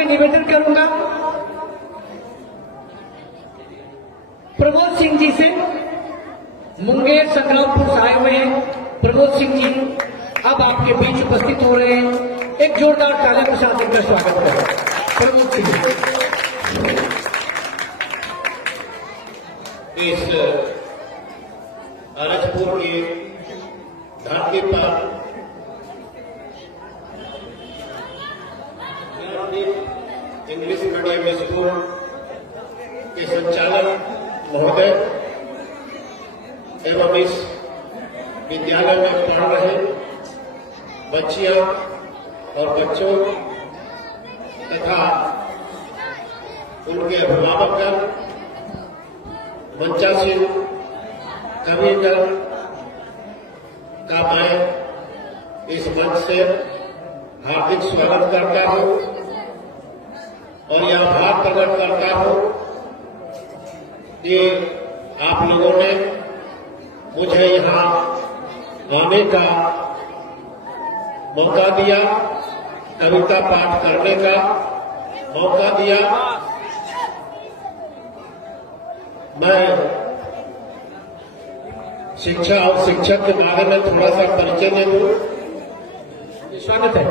मैं निवेदन करूंगा प्रमोद सिंह जी से, मुंगेर संग्रामपुर से आए हुए हैं प्रमोद सिंह जी, अब आपके बीच उपस्थित हो रहे हैं। एक जोरदार तालियों के साथ इनका स्वागत करें प्रमोद सिंह जी। इस अरजपुर की धरती पर इंग्लिश मीडियम स्कूल के संचालक महोदय एवं इस विद्यालय में पढ़ रहे बच्चियां और बच्चों तथा उनके अभिभावक, मंचासीन कविगण का मैं इस मंच से हार्दिक स्वागत करता हूं और यह आभार प्रकट करता हूं कि आप लोगों ने मुझे यहां आने का मौका दिया, कविता पाठ करने का मौका दिया। मैं शिक्षा और शिक्षक के बारे में थोड़ा सा परिचय दे दूं। स्वागत है।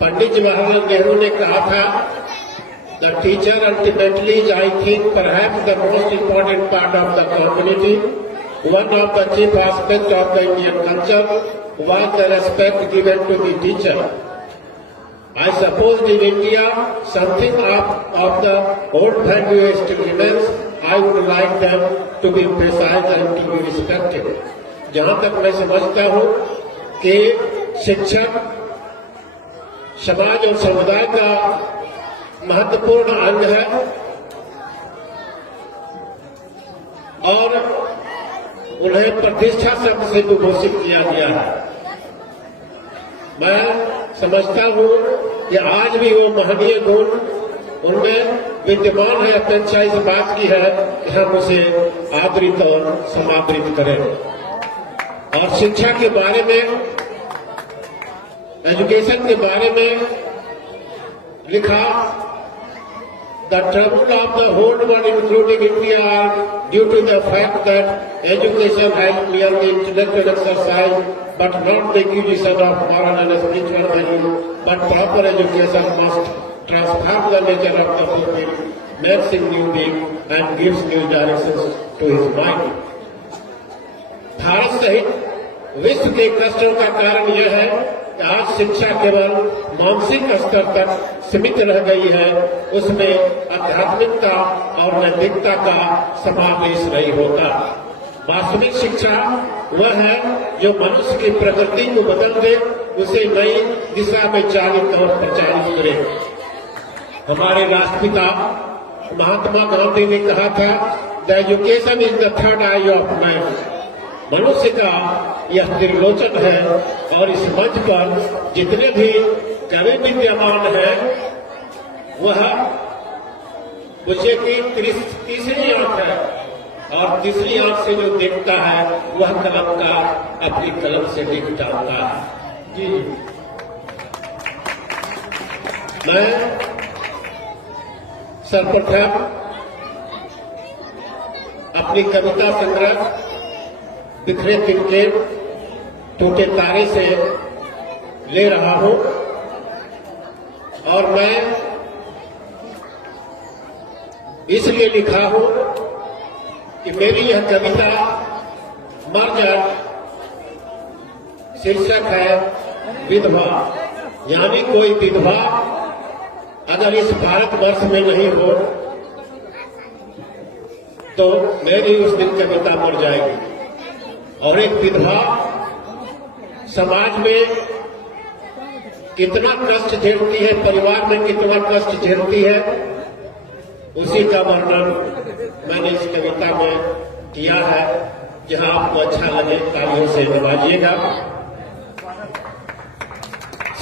पंडित जवाहरलाल नेहरू ने कहा था, the teacher ultimately is, I think, perhaps the most important part of the community. One of the chief aspect of the Indian culture was the respect given to the teacher. I suppose in India something of the old value still remains. I would like them to be emphasized and to be respected. जहां तक मैं समझता हूं कि शिक्षक समाज और समुदाय का महत्वपूर्ण अंग है और उन्हें प्रतिष्ठा शब्द से विभूषित किया गया है। मैं समझता हूं कि आज भी वो महनीय गुण उनमें विद्यमान है। अपेक्षा इस बात की है कि हम उसे आदरित और समादरित करें। और शिक्षा के बारे में, एजुकेशन के बारे में लिखा, The trouble of the whole world, including India, are due to the fact that education has merely intellectual exercise, but not the acquisition of moral and spiritual value. But proper education must transform the nature of the pupil, makes him new being, and gives new directions to his mind. Bharat सहित विश्व के कष्टों का कारण यह है कि आज शिक्षा केवल मानसिक स्तर तक सीमित रह गई है, उसमें आध्यात्मिकता और नैतिकता का समावेश नहीं होता। वास्तविक शिक्षा वह है जो मनुष्य की प्रकृति को बदल दे, उसे नई दिशा में चालित और प्रचारित करे। हमारे राष्ट्रपिता महात्मा गांधी ने कहा था, the education is the third I of man. मनुष्य का यह त्रिलोचन है और इस मंच पर जितने भी कवि विद्यमान हैं वह मुझे की तीसरी आंख है और तीसरी आंख से जो देखता है वह कलम का अपनी कलम से लिख डालता है। जी, मैं सर्वप्रथम अपनी कविता संग्रह बिखरे तिनके टूटे तारे से ले रहा हूं और मैं इसलिए लिखा हूं कि मेरी यह कविता मर्ज शीर्षक है विधवा। यानी कोई विधवा अगर इस भारतवर्ष में नहीं हो तो मेरी उस दिन कविता मर जाएगी। और एक विधवा समाज में कितना कष्ट झेलती है, परिवार में कितना कष्ट झेलती है, उसी का वर्णन मैंने इस कविता में किया है। जहां आपको अच्छा लगे तालियों से नवाजिएगा।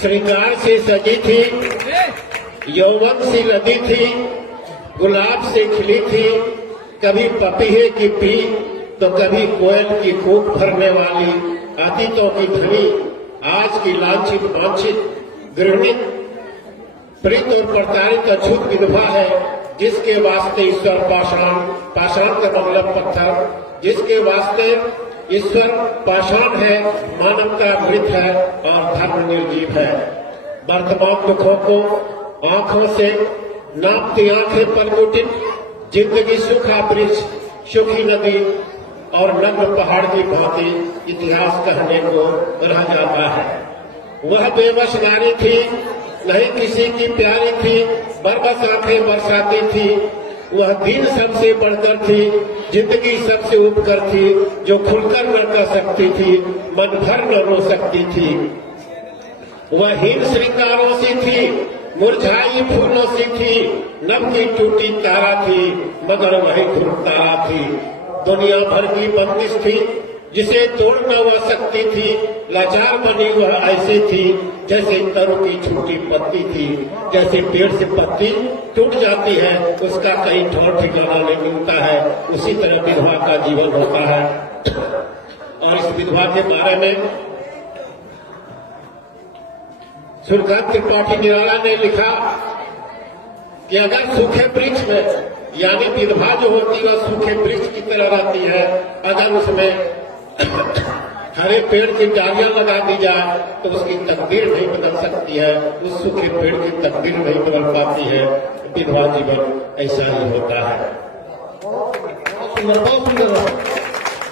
श्रृंगार से सजी थी, यौवन सी लदी थी, गुलाब से खिली थी, कभी पपीहे की पी तो कभी कोयल की कूक भरने वाली अतीतों की धनी, आज की लांछित वांछित गृहिणी प्रीत और प्रताड़ित अछूत विधवा है, जिसके वास्ते ईश्वर पाषाण का मतलब पत्थर, जिसके वास्ते ईश्वर पाषाण है, मानवता मृत है और धर्म निर्जीव है। वर्तमान दुखों को आंखों से नापती आंखें परमुटित, जिंदगी सूखा वृक्ष, सूखी नदी और नग्न पहाड़ की भांति इतिहास कहने को रह जाता है। वह बेबस नारी थी, नहीं किसी की प्यारी थी, बरबस आंखें बरसाती थी। वह दिन सबसे बढ़कर थी, जिंदगी सबसे उपकर थी, जो खुलकर न कह सकती थी, मन भर न रो सकती थी। वह हीन श्रृंगारों सी थी, मुरझाई फूलों सी थी, नभ की टूटी तारा थी, मगर वही ध्रुव तारा थी। दुनिया भर की बंदिश थी, जिसे तोड़ न वह सकती थी। लाचार बनी वह ऐसी थी, जैसे तरु की छूटी पत्ती थी। जैसे पेड़ से पत्ती टूट जाती है, उसका कहीं ठौर ठिकाना नहीं मिलता है, उसी तरह विधवा का जीवन होता है। और इस विधवा के बारे में सूर्यकांत त्रिपाठी निराला ने लिखा कि अगर सूखे वृक्ष में, यानी विधवा जो होती है वह सूखे वृक्ष की तरह रहती है, अगर उसमें हरे पेड़ की डालियां लगा दी जाए तो उसकी तकदीर नहीं बदल सकती है, उस सूखे पेड़ की तकदीर नहीं बदल पाती है। विधवा जीवन ऐसा ही होता है। बहुत सुंदर।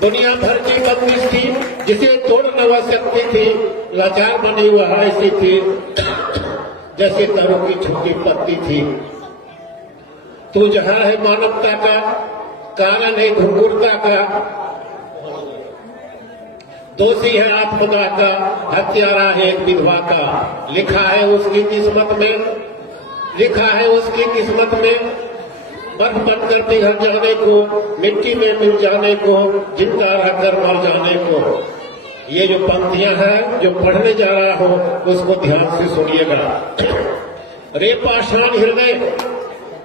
दुनिया भर की बंदिश थी, जिसे तोड़ न वह सकती थी। लाचार बनी वह ऐसी थी, जैसे तरु की छोटी पत्ती थी। तू जहां है मानवता का, कारण है घुंघुरता का। दोषी है आत्मदा का, हत्यारा है एक विधवा का। लिखा है उसकी किस्मत में, लिखा है उसकी किस्मत में, बर्फ बनकर पिघल जाने को, मिट्टी में मिल जाने को, जिंदा रहकर मर जाने को। ये जो पंक्तियां हैं जो पढ़ने जा रहा हूं, उसको ध्यान से सुनिएगा। रे पाषाण हृदय,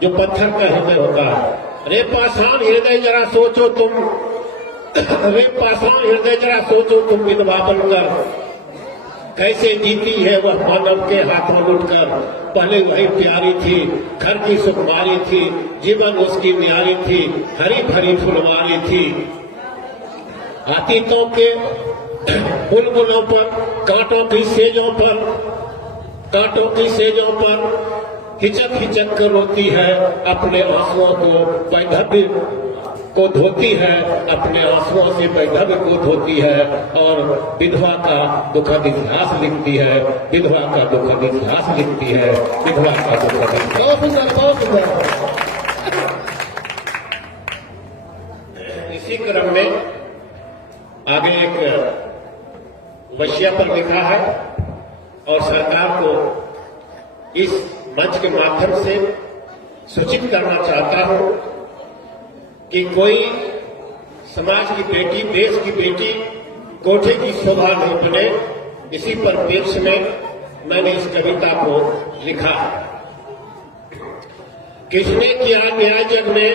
जो पत्थर का हृदय होता है, रे पाषाण हृदय जरा सोचो तुम, रे पाषाण हृदय जरा सोचो तुम, विधवा बनकर कैसे जीती है वह मानव के हाथ में उठकर। पहले वही प्यारी थी, घर की सुकुमारी थी, जीवन उसकी न्यारी थी, हरी भरी फुलवारी थी। अतीतों के बुलबुलों पर, कांटों की सेजों पर, कांटों की सेजों पर हिचक हिचक कर रोती है, अपने आंसुओं को वैधव्य को धोती है, अपने आंसुओं से वैधव्य को धोती है और विधवा का दुखद इतिहास लिखती है, विधवा का दुखद इतिहास लिखती है, विधवा का दुखद इतिहास। बहुत सुंदर, बहुत सुंदर। इसी क्रम में आगे एक वसिया पर लिखा है और सरकार को इस मंच के माध्यम से सूचित करना चाहता हूं कि कोई समाज की बेटी, देश की बेटी कोठे की शोभा नहीं बने, इसी परिप्रेक्ष्य में मैंने इस कविता को लिखा। किसने किया न्याय जग में,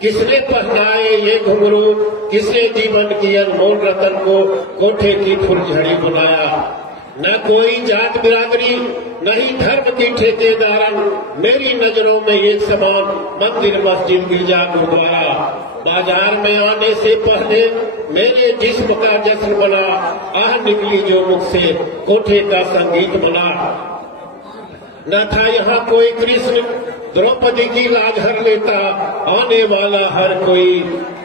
किसने पहनाए ये घुंघरू, किसने जीवन की अनमोल रतन को कोठे की फुलझड़ी बनाया। न कोई जात बिरादरी, नहीं धर्म की ठेकेदारन, मेरी नजरों में एक समान, मंदिर मस्जिद गिरजा गुरुद्वारा। बाजार में आने से पहले मेरे जिस्म का जश्न बना, आह निकली जो मुख से कोठे का संगीत बना। न था यहाँ कोई कृष्ण, द्रौपदी की लाज हर लेता, आने वाला हर कोई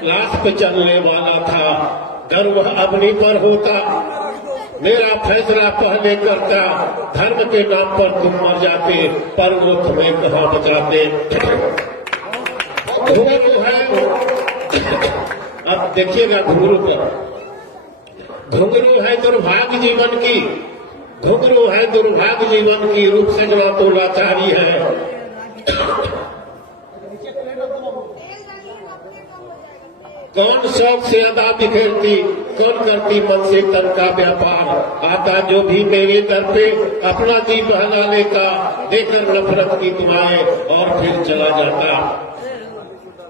लाश पे चलने वाला था। गर्व अग्नि पर होता, मेरा फैसला पहले करता, धर्म के नाम पर तुम मर जाते, पर वो तुम्हें कहाँ बचाते। घुंघरू है, अब देखिएगा घुंघरू पर, घुंघरू है दुर्भाग्य जीवन की, घुंघरू है दुर्भाग्य जीवन की, रूप सजना तो लाचारी है। कौन शौक से अदा बिखेरती, कौन करती मन से तन का व्यापार। आता जो भी मेरे दर पे अपना जी बहला लेता, देकर नफरत की दुआएं और फिर चला जाता।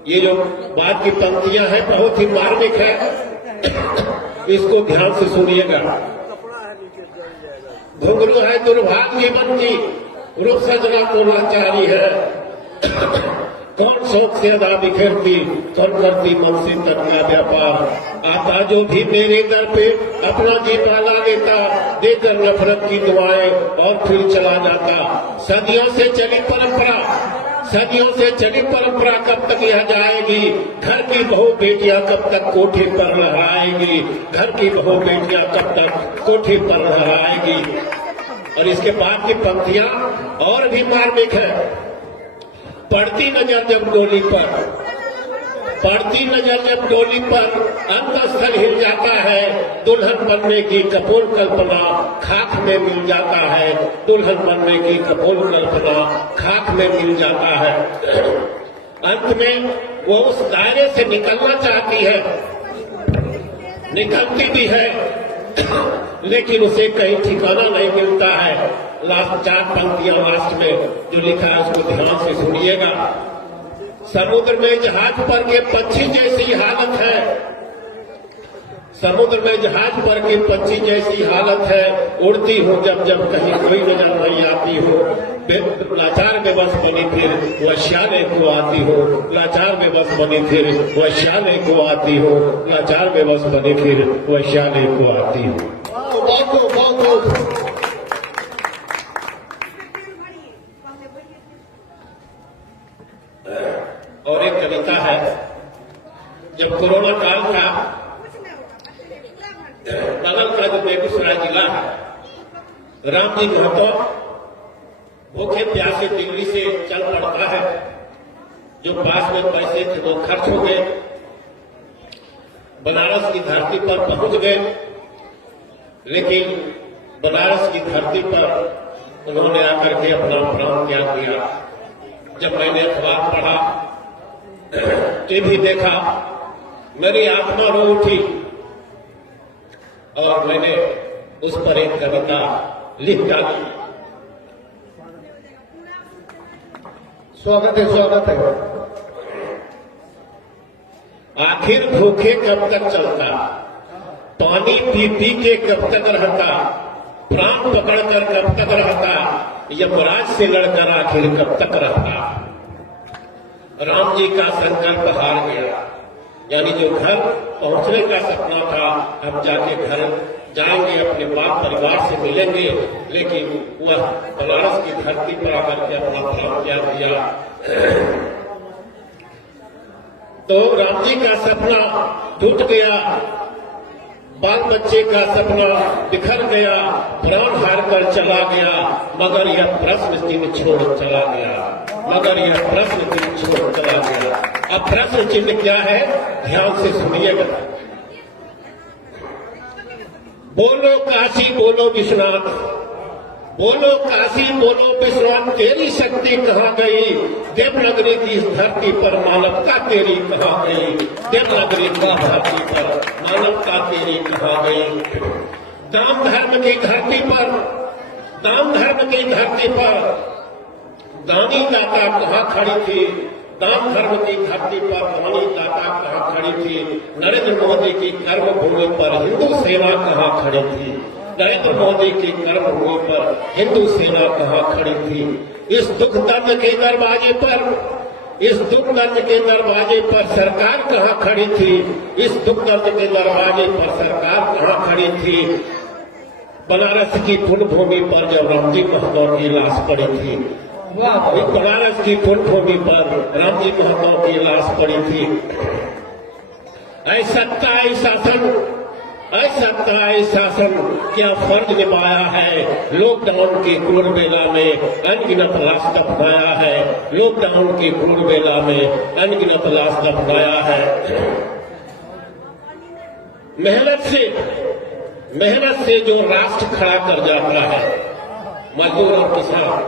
ये जो बात की पंक्तियां हैं बहुत ही मार्मिक है, इसको ध्यान से सुनिएगा। घुंघरू है दुर्भाग्य जीवन की, रूप सजना को लाचारी है। कौन शौक से अदा बिखेरती, कौन करती मन से तन का व्यापार। आता जो भी मेरे दर पे अपना जी पाला लेता, देकर नफरत की दुआएं और फिर चला जाता। सदियों से चली परंपरा, सदियों से चली परंपरा कब तक यह जाएगी। घर की बहू बेटियां कब तक कोठी पर लहराएगी, घर की बहू बेटियां कब तक कोठी पर लहराएगी। और इसके बाद की पंक्तियां और भी मार्मिक है। पड़ती नजर जब डोली पर, पड़ती नजर जब डोली पर, अंतस्थल हिल जाता है। दुल्हन बनने की कपोल कल्पना खाक में मिल जाता है। दुल्हन बनने की कपोल कल्पना खाक में मिल जाता है। अंत में वो उस दायरे से निकलना चाहती है, निकलती भी है, लेकिन उसे कहीं ठिकाना नहीं मिलता है। लास्ट 4 पंक्तियां लास्ट में जो लिखा है उसको ध्यान से सुनिएगा। समुद्र में जहाज पर के पक्षी जैसी हालत है, समुद्र में जहाज पर के पक्षी जैसी हालत है। उड़ती हूँ जब जब कहीं कोई नजर नहीं आती हो। लाचार बेबस बनी फिर वैश्यालय को आती हो, लाचार बेबस बनी फिर वैश्यालय को आती हो, लाचार बेबस बनी फिर वैश्यालय को आती हो। और एक कविता है, जब कोरोना काल था, बगल का जो बेगूसराय जिला है, राम जी महतो भूखे प्यासे दिल्ली से चल पड़ता है। जो पास में पैसे थे वो खर्च हो गए, बनारस की धरती पर पहुंच गए। लेकिन बनारस की धरती पर उन्होंने आकर के अपना प्राण त्याग दिया। जब मैंने अखबार पढ़ा, टीवी देखा, मेरी आत्मा रो उठी और मैंने उस पर एक कविता लिख डाली। स्वागत है, स्वागत है। आखिर भूखे कब तक चलता, पानी पी पी के कब तक रहता, प्राण पकड़कर कब तक रहता, यमराज से लड़कर आखिर कब तक रहता। राम जी का संकल्प हार गया, यानी जो घर पहुंचने का सपना था, हम जाके घर जाएंगे, अपने बाप परिवार से मिलेंगे, लेकिन वह बनारस की धरती पर आकर के अपना प्राण त्याग दिया। तो राम जी का सपना टूट गया, बाल बच्चे का सपना बिखर गया, प्राण हार कर चला गया, मगर यह प्रश्न चिन्ह छोड़ चला गया, मगर यह प्रश्न चिन्ह छोड़ चला गया। अब प्रश्न चिन्ह क्या है, ध्यान से सुनिएगा। बोलो काशी बोलो विश्वनाथ, बोलो काशी बोलो विश्वनाथ, तेरी शक्ति कहाँ गई। देवनगरी की इस धरती पर मानवता तेरी कहाँ गई, देवनगरी की धरती पर मानवता तेरी कहाँ गई। दान धर्म की धरती पर, दान धर्म की धरती पर दानी दाता कहाँ खड़ी थी, दान धर्म की धरती पर दानी दाता कहाँ खड़ी थी। नरेंद्र मोदी की कर्मभूमि पर हिंदू सेना कहाँ खड़ी थी, नरेंद्र मोदी की कर्मभूमि पर हिंदू सेना कहाँ खड़ी थी। इस दुख दर्द के दरवाजे पर, इस दुख दर्द के दरवाजे पर सरकार कहाँ खड़ी थी, इस दुख दर्द के दरवाजे पर सरकार कहाँ खड़ी थी। बनारस की पुण्यभूमि पर जब राम जी महतो की लाश पड़ी थी, बनारस की पुण्यभूमि पर राम जी महतो की लाश पड़ी थी। ऐसा शासन क्या फर्ज निभाया है। लॉकडाउन की क्रूर बेला में अनगिनत लाश दफनाया है, लॉकडाउन की क्रूर बेला में अनगिनत लाश दफनाया है। मेहनत से जो राष्ट्र खड़ा कर जाता है, मजदूर और किसान,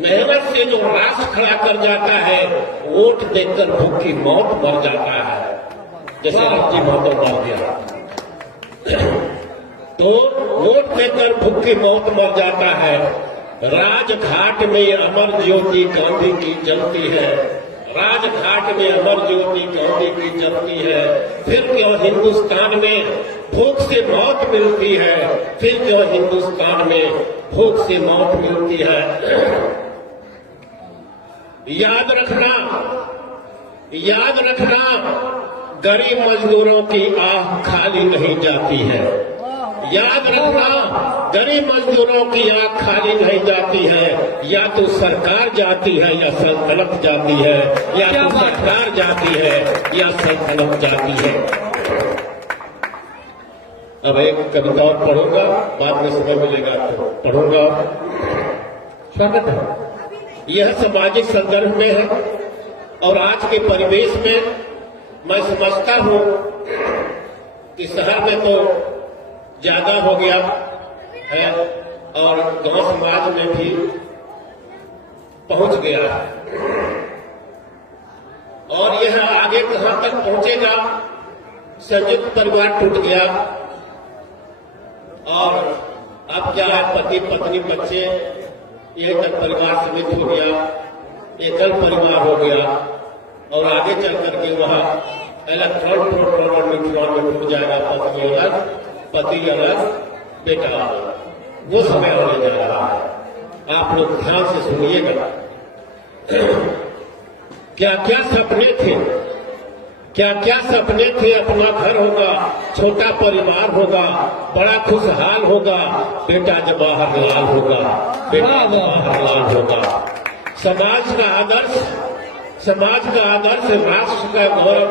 मेहनत से जो राष्ट्र खड़ा कर जाता है, वोट देकर भूख की मौत मर जाता है, जैसे राम जी महतो मर गया। तो वोट देकर भूख की मौत मर जाता है। राजघाट में अमर ज्योति गांधी की जलती है, राजघाट में अमर ज्योति गौरी की जलती है, फिर क्यों हिंदुस्तान में भूख से मौत मिलती है, फिर क्यों हिंदुस्तान में भूख से मौत मिलती है। याद रखना गरीब मजदूरों की आह खाली नहीं जाती है। याद रखना गरीब मजदूरों की आंख खाली नहीं जाती है। या तो सरकार जाती है या सल्तनत जाती है, या तो सरकार जाती है या सल्तनत जाती है। अब एक कविता और पढ़ूंगा, बाद में समय मिलेगा तो पढ़ूंगा। स्वागत है। यह सामाजिक संदर्भ में है और आज के परिवेश में मैं समझता हूं कि शहर में तो ज्यादा हो गया है और गांव समाज में भी पहुंच गया है, और यह आगे कहां तक पहुंचेगा। संयुक्त परिवार टूट गया और अब क्या है, पति पत्नी बच्चे यही तक परिवार समित हो गया, एकल परिवार हो गया, और आगे चल करके वह इलेक्ट्रॉन प्रोटॉन और न्यूट्रॉन में टूट जाएगा। पति अलग बेटा अलग, वो समय होने जा रहा है। आप लोग ध्यान से सुनिएगा। क्या क्या सपने थे, क्या क्या सपने थे। अपना घर होगा, छोटा परिवार होगा, बड़ा खुशहाल होगा, बेटा जवाहरलाल होगा, बेटा जवाहरलाल होगा। समाज का आदर्श राष्ट्र का गौरव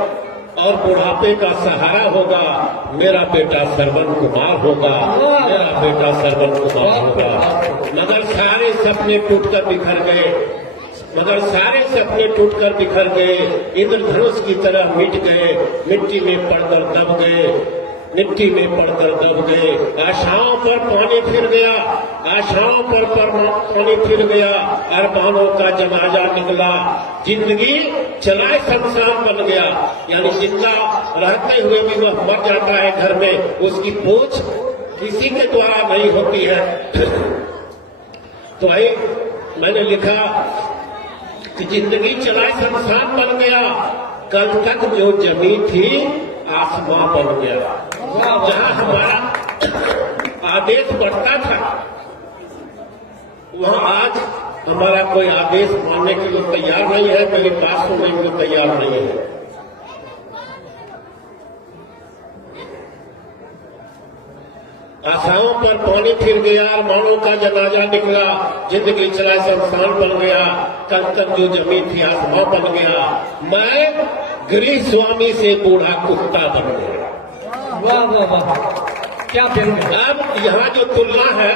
और बुढ़ापे का सहारा होगा। मेरा बेटा श्रवण कुमार होगा, मेरा बेटा श्रवण कुमार होगा। मगर सारे सपने टूटकर बिखर गए, इंद्रधनुष की तरह मिट गए, मिट्टी में पड़कर दब गए। आशाओं पर पानी फिर गया, अरमानों का जनाजा निकला, जिंदगी चलाए शमशान बन गया। यानी जिंदा रहते हुए भी वह मर जाता है घर में, उसकी पूछ किसी के द्वारा नहीं होती है। तो मैंने लिखा कि जिंदगी चलाए शमशान बन गया, कल तक जो जमीन थी आसमां बन गया। जहां हमारा आदेश बढ़ता था, वहां आज हमारा कोई आदेश मानने के लिए तैयार नहीं है, मेरी बात सुनने के लिए तैयार नहीं है। आशाओं पर पानी फिर गया, अरमानों का जनाजा निकला, जिंदगी चला शमशान बन गया, कल तक जो जमीन थी आसमां बन गया। मैं गृह स्वामी से बूढ़ा कुत्ता बन गया। वाह वाह वाह, क्या व्यंग। अब यहाँ जो तुलना है,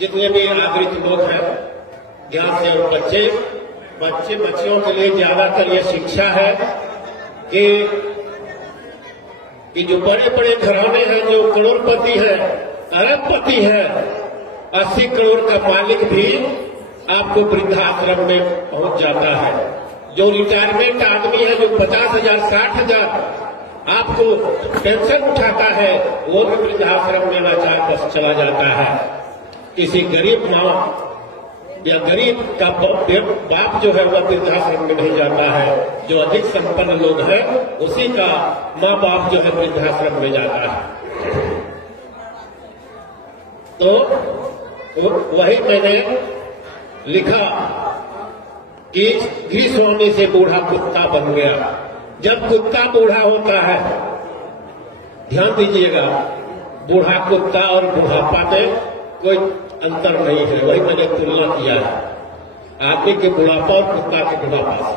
जितने भी नागरिक लोग हैं ध्यान से, और बच्चियों के लिए ज्यादातर ये शिक्षा है कि जो बड़े बड़े घराने हैं, जो करोड़पति हैं, अरबपति हैं, 80 करोड़ का मालिक भी आपको वृद्धाश्रम में पहुंच जाता है। जो रिटायरमेंट आदमी है, जो 50,000 60,000 आपको पेंशन उठाता है, वो भी वृद्धाश्रम में वापस चला जाता है। किसी गरीब माँ या गरीब का बाप जो है वह वृद्धाश्रम में नहीं जाता है। जो अधिक संपन्न लोग हैं उसी का माँ बाप जो है वृद्धाश्रम में जाता है। तो वही मैंने लिखा कि गृह स्वामी से बूढ़ा कुत्ता बन गया। जब कुत्ता बूढ़ा होता है, ध्यान दीजिएगा, बूढ़ा कुत्ता और बुढ़ापा में कोई अंतर नहीं है। वही मैंने तुलना किया है आदमी के बुढ़ापा और कुत्ता के बुढ़ापा से।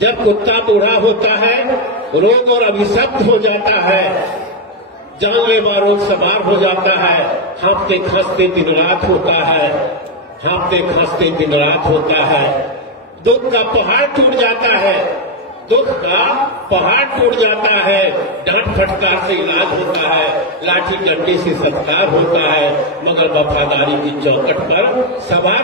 जब कुत्ता बूढ़ा होता है, रोग और अभिशप्त हो जाता है, जानलेवा रोग सवार हो जाता है, हाँफते खांसते दिन रात होता है, दुख का पहाड़ टूट जाता है, डांट फटकार से इलाज होता है, लाठी डंडी से सत्कार होता है, मगर वफादारी की चौखट पर सवार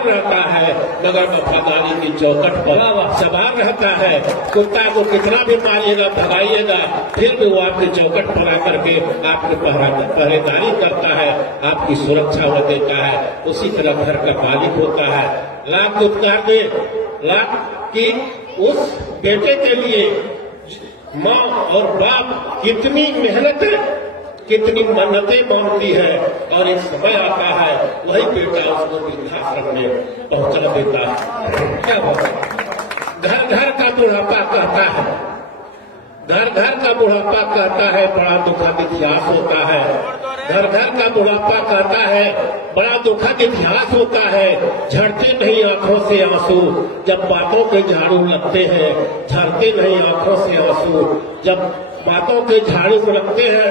रहता है। कुत्ता को कितना भी मारिएगा, भगाइएगा, फिर भी वो आपकी चौखट पर आकर के आपकी पहरेदारी करता है, आपकी सुरक्षा वो देता है। उसी तरह घर का मालिक होता है। लाख कि उस बेटे के लिए माँ और बाप कितनी मेहनत कितनी मन्नतें मांगती है, और एक समय आता है वही बेटा उसको वृद्धाश्रम में पहुंचा देता है। क्या बात है। घर घर का बुढ़ापा कहता है, घर घर का बुढ़ापा कहता है बड़ा दुखद इतिहास होता है। घर घर का बुढ़ापा कहता है बड़ा दुखद इतिहास होता है। झड़ते नहीं आंखों से आंसू जब बातों के झाड़ू लगते हैं, झड़ते नहीं आंखों से आंसू जब बातों के झाड़ू लगते हैं।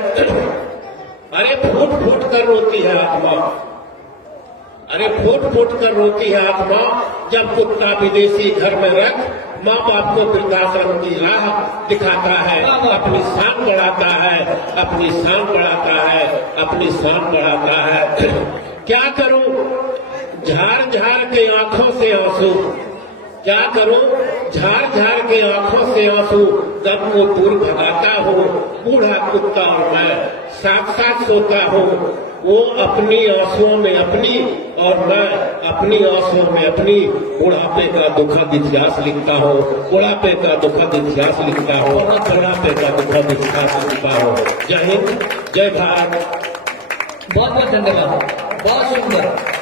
अरे फूट फूट कर रोती है आत्मा, अरे फूट फूट कर रोती है आत्मा जब कुत्ता विदेशी घर में रख माँ बाप को वृद्धाश्रम की राह दिखाता है, अपनी शान बढ़ाता है, अपनी शान बढ़ाता है, अपनी शान बढ़ाता है। क्या करूं झार झार के आंखों से आंसू, क्या करूं झार झार के आंखों से आंसू गम को दूर भगाता हूँ। बूढ़ा कुत्ता और मैं साथ साथ सोता हूँ, वो अपनी आंसुओं में अपनी और मैं अपनी आंसुओं में अपनी बुढ़ापे का दुखद इतिहास लिखता हूँ, बुढ़ापे का दुखद इतिहास लिखता हूँ, बुढ़ापे का दुखद इतिहास लिखता हूँ। जय हिंद, जय भारत। बहुत बहुत धन्यवाद, बहुत सुंदर।